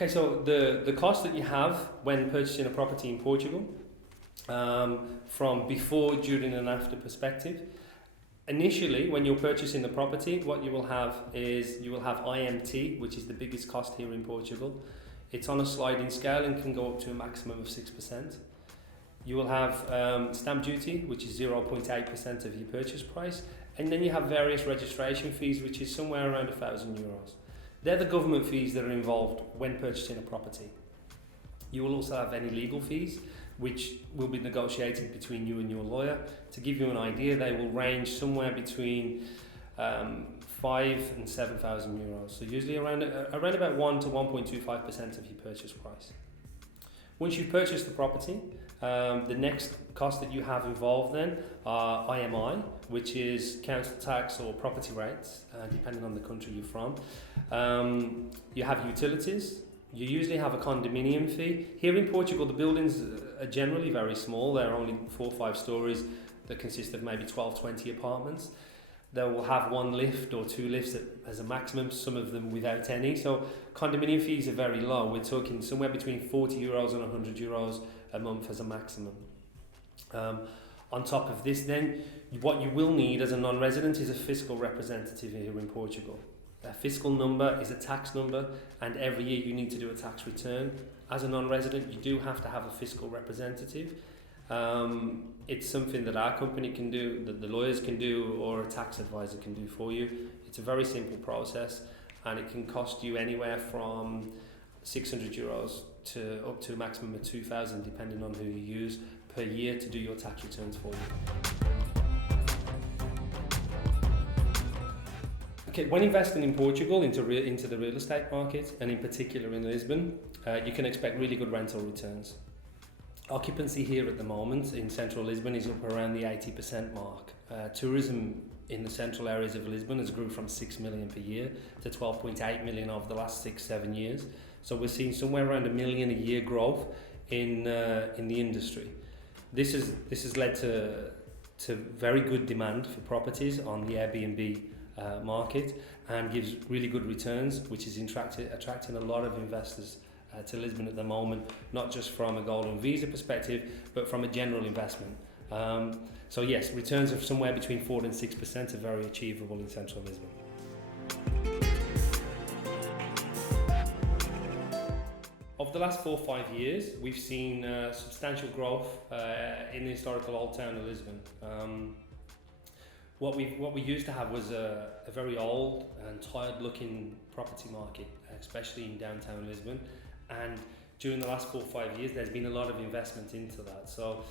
Okay, so the cost that you have when purchasing a property in Portugal, from before, during and after perspective. Initially, when you're purchasing the property, what you will have is you will have IMT, which is the biggest cost here in Portugal. It's on a sliding scale and can go up to a maximum of 6%. You will have stamp duty, which is 0.8% of your purchase price, and then you have various registration fees, which is somewhere around €1,000. They're the government fees that are involved when purchasing a property. You will also have any legal fees, which will be negotiated between you and your lawyer. To give you an idea, they will range somewhere between €5,000 and €7,000. So usually around about 1 to 1.25% of your purchase price. Once you've purchased the property, the next cost that you have involved then are IMI, which is council tax or property rates, depending on the country you're from. You have utilities. You usually have a condominium fee. Here in Portugal, the buildings are generally very small. They're only 4 or 5 stories that consist of maybe 12, 20 apartments. They will have 1 lift or 2 lifts as a maximum, some of them without any. So condominium fees are very low. We're talking somewhere between €40 and €100 a month as a maximum. On top of this then, what you will need as a non-resident is a fiscal representative here in Portugal. A fiscal number is a tax number, and every year you need to do a tax return. As a non-resident, you do have to have a fiscal representative. It's something that our company can do, that the lawyers can do, or a tax advisor can do for you. It's a very simple process, and it can cost you anywhere from €600 to up to a maximum of 2,000, depending on who you use, per year to do your tax returns for you. Okay, when investing in Portugal into the real estate market, and in particular in Lisbon, you can expect really good rental returns. Occupancy here at the moment in central Lisbon is up around the 80% mark. Tourism in the central areas of Lisbon has grew from 6 million per year to 12.8 million over the last 6-7 years. So we're seeing somewhere around 1 million a year growth in the industry. This has led to very good demand for properties on the Airbnb market, and gives really good returns, which is attracting a lot of investors to Lisbon at the moment, not just from a golden visa perspective, but from a general investment. So yes, returns of somewhere between 4 and 6% are very achievable in central Lisbon. Over the last 4 or 5 years, we've seen substantial growth in the historical old town of Lisbon. What we used to have was a very old and tired-looking property market, especially in downtown Lisbon. And during the last 4 or 5 years, there's been a lot of investment into that. So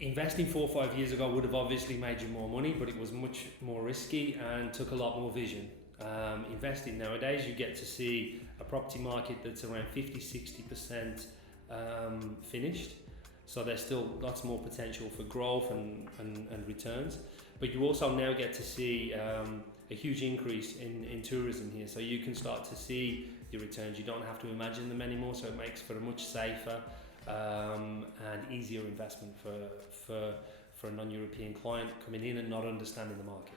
investing 4 or 5 years ago would have obviously made you more money, but it was much more risky and took a lot more vision. Investing nowadays, you get to see a property market that's around 50-60% finished. So there's still lots more potential for growth and returns. But you also now get to see a huge increase in tourism here. So you can start to see your returns. You don't have to imagine them anymore. So it makes for a much safer and easier investment for a non-European client coming in and not understanding the market.